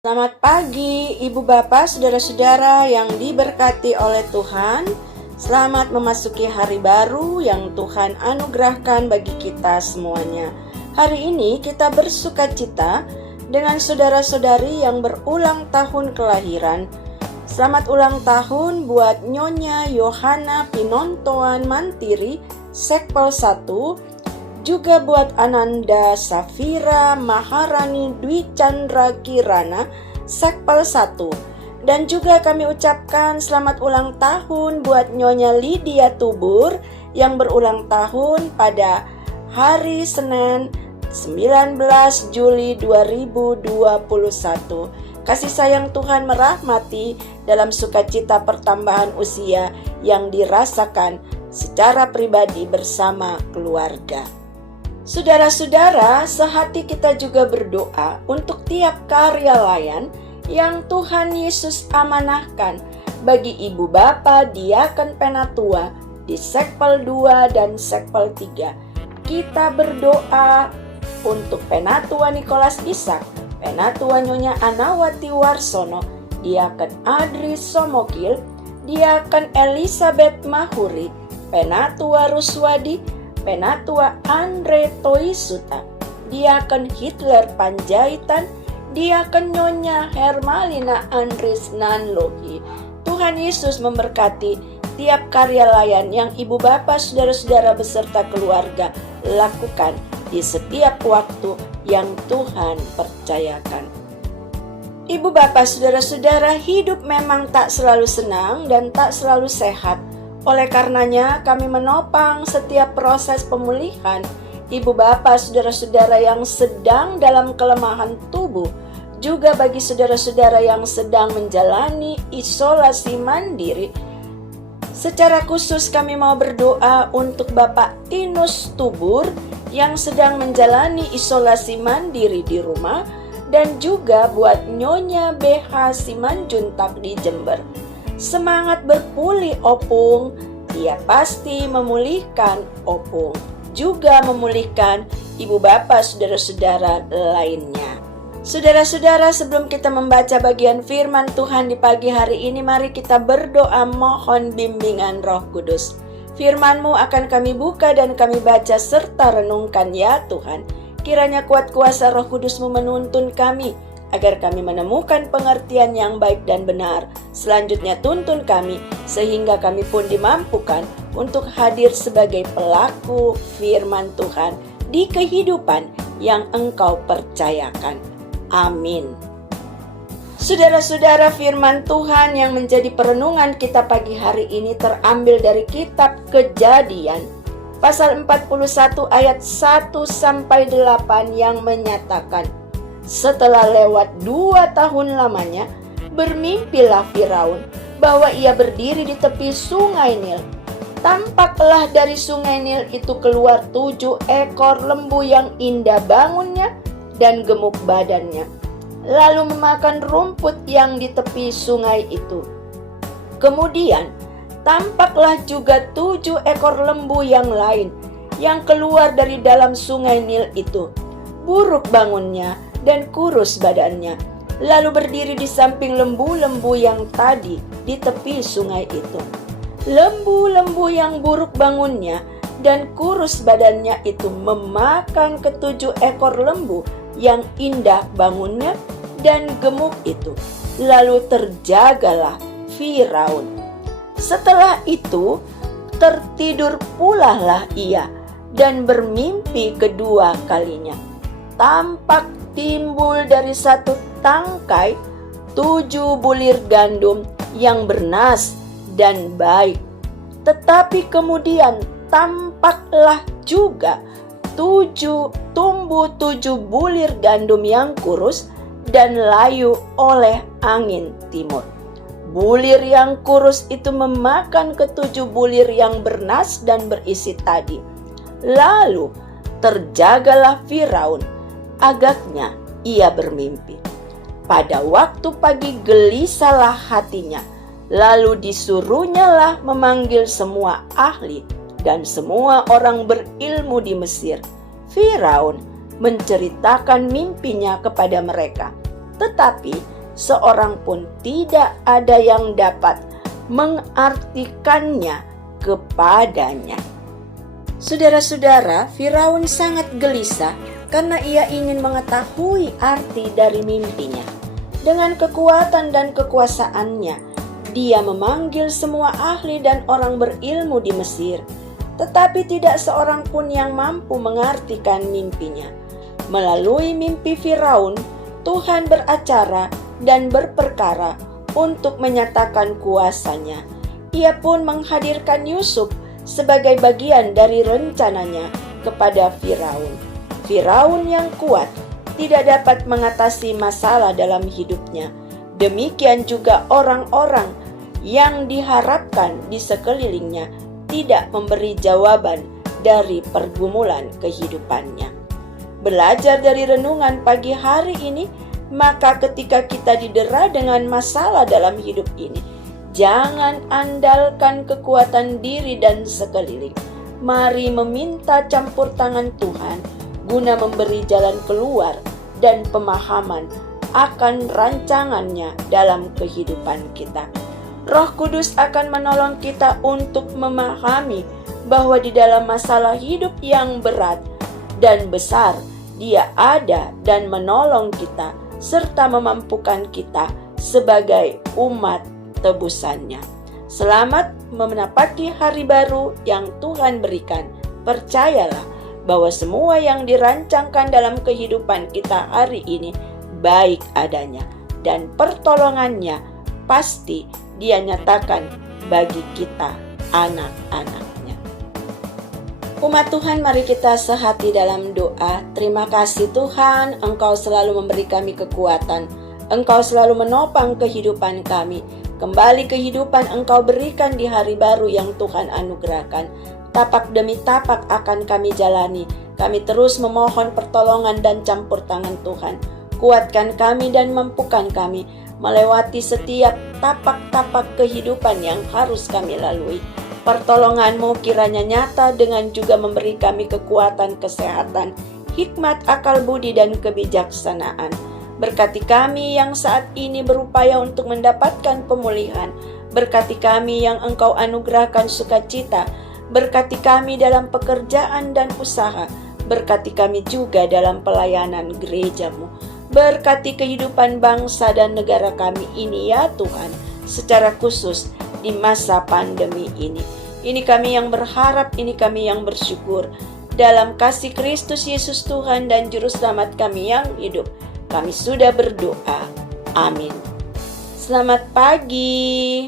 Selamat pagi, Ibu Bapak, Saudara-saudara yang diberkati oleh Tuhan. Selamat memasuki hari baru yang Tuhan anugerahkan bagi kita semuanya. Hari ini kita bersukacita dengan saudara-saudari yang berulang tahun kelahiran. Selamat ulang tahun buat Nyonya Yohana Pinontoan Mantiri, Sekpel 1. Juga buat Ananda Safira Maharani Dwi Chandra Kirana, Sekpel 1. Dan juga kami ucapkan selamat ulang tahun buat Nyonya Lydia Tubur yang berulang tahun pada hari Senin 19 Juli 2021. Kasih sayang Tuhan merahmati dalam sukacita pertambahan usia yang dirasakan secara pribadi bersama keluarga. Saudara-saudara, sehati kita juga berdoa untuk tiap karya layan yang Tuhan Yesus amanahkan bagi ibu bapa diaken penatua di Sekpel 2 dan Sekpel 3. Kita berdoa untuk Penatua Nikolas Ishak, Penatua Nyonya Anawati Warsono, Diaken Adri Somokil, Diaken Elizabeth Mahuri, Penatua Ruswadi, Penatua Andre Toisuta, Diaken Hitler Panjaitan, Diaken Nyonya Hermalina Andris Nanlohi. Tuhan Yesus memberkati tiap karya layan yang ibu bapak, saudara-saudara beserta keluarga lakukan di setiap waktu yang Tuhan percayakan. Ibu bapak, saudara-saudara, hidup memang tak selalu senang dan tak selalu sehat. Oleh karenanya kami menopang setiap proses pemulihan ibu bapak, saudara-saudara yang sedang dalam kelemahan tubuh, juga bagi saudara-saudara yang sedang menjalani isolasi mandiri. Secara khusus kami mau berdoa untuk Bapak Tinus Tubur yang sedang menjalani isolasi mandiri di rumah, dan juga buat Nyonya BH Simanjuntak di Jember. Semangat berpulih Opung, dia pasti memulihkan Opung, juga memulihkan ibu bapak, saudara-saudara lainnya. Saudara-saudara, sebelum kita membaca bagian firman Tuhan di pagi hari ini, mari kita berdoa mohon bimbingan Roh Kudus. Firman-Mu akan kami buka dan kami baca serta renungkan ya Tuhan. Kiranya kuat kuasa Roh Kudus-Mu menuntun kami, agar kami menemukan pengertian yang baik dan benar. Selanjutnya tuntun kami, sehingga kami pun dimampukan untuk hadir sebagai pelaku firman Tuhan di kehidupan yang Engkau percayakan. Amin. Saudara-saudara, firman Tuhan yang menjadi perenungan kita pagi hari ini terambil dari kitab Kejadian, pasal 41 ayat 1-8 yang menyatakan, setelah lewat 2 tahun lamanya, bermimpilah Firaun bahwa ia berdiri di tepi sungai Nil. Tampaklah dari sungai Nil itu keluar 7 ekor lembu yang indah bangunnya dan gemuk badannya, lalu memakan rumput yang di tepi sungai itu. Kemudian tampaklah juga 7 ekor lembu yang lain yang keluar dari dalam sungai Nil itu, buruk bangunnya dan kurus badannya, lalu berdiri di samping lembu-lembu yang tadi di tepi sungai itu. Lembu-lembu yang buruk bangunnya dan kurus badannya itu memakan ke-7 ekor lembu yang indah bangunnya dan gemuk itu, lalu terjagalah Firaun. Setelah itu tertidur pulalah ia dan bermimpi kedua kalinya. Tampak timbul dari satu tangkai 7 bulir gandum yang bernas dan baik. Tetapi kemudian tampaklah juga tumbuh 7 bulir gandum yang kurus dan layu oleh angin timur. Bulir yang kurus itu memakan ke-7 bulir yang bernas dan berisi tadi. Lalu terjagalah Firaun. Agaknya ia bermimpi. Pada waktu pagi gelisahlah hatinya, lalu disuruhnyalah memanggil semua ahli dan semua orang berilmu di Mesir. Firaun menceritakan mimpinya kepada mereka. tetapi seorang pun tidak ada yang dapat mengartikannya kepadanya. Saudara-saudara, Firaun sangat gelisah karena ia ingin mengetahui arti dari mimpinya. Dengan kekuatan dan kekuasaannya, dia memanggil semua ahli dan orang berilmu di Mesir, tetapi tidak seorang pun yang mampu mengartikan mimpinya. Melalui mimpi Firaun, Tuhan beracara dan berperkara untuk menyatakan kuasanya. Ia pun menghadirkan Yusuf sebagai bagian dari rencananya kepada Firaun. Firaun yang kuat tidak dapat mengatasi masalah dalam hidupnya. Demikian juga orang-orang yang diharapkan di sekelilingnya tidak memberi jawaban dari pergumulan kehidupannya. Belajar dari renungan pagi hari ini, maka ketika kita didera dengan masalah dalam hidup ini, jangan andalkan kekuatan diri dan sekeliling. Mari meminta campur tangan Tuhan guna memberi jalan keluar dan pemahaman akan rancangannya dalam kehidupan kita. Roh Kudus akan menolong kita untuk memahami bahwa di dalam masalah hidup yang berat dan besar, Dia ada dan menolong kita serta memampukan kita sebagai umat tebusannya. Selamat menapaki hari baru yang Tuhan berikan. Percayalah bahwa semua yang dirancangkan dalam kehidupan kita hari ini baik adanya, dan pertolongannya pasti Dia nyatakan bagi kita anak-anaknya. Umat Tuhan, mari kita sehati dalam doa. Terima kasih Tuhan, Engkau selalu memberi kami kekuatan, Engkau selalu menopang kehidupan kami. Kembali kehidupan Engkau berikan di hari baru yang Tuhan anugerahkan. Tapak demi tapak akan kami jalani. Kami terus memohon pertolongan dan campur tangan Tuhan. Kuatkan kami dan mampukan kami melewati setiap tapak-tapak kehidupan yang harus kami lalui. Pertolongan-Mu kiranya nyata dengan juga memberi kami kekuatan, kesehatan, hikmat, akal budi, dan kebijaksanaan. Berkati kami yang saat ini berupaya untuk mendapatkan pemulihan. Berkati kami yang Engkau anugerahkan sukacita. Berkati kami dalam pekerjaan dan usaha. Berkati kami juga dalam pelayanan gereja-Mu. Berkati kehidupan bangsa dan negara kami ini ya Tuhan, secara khusus di masa pandemi ini. Ini kami yang berharap, ini kami yang bersyukur. Dalam kasih Kristus Yesus Tuhan dan Juru Selamat kami yang hidup, kami sudah berdoa. Amin. Selamat pagi.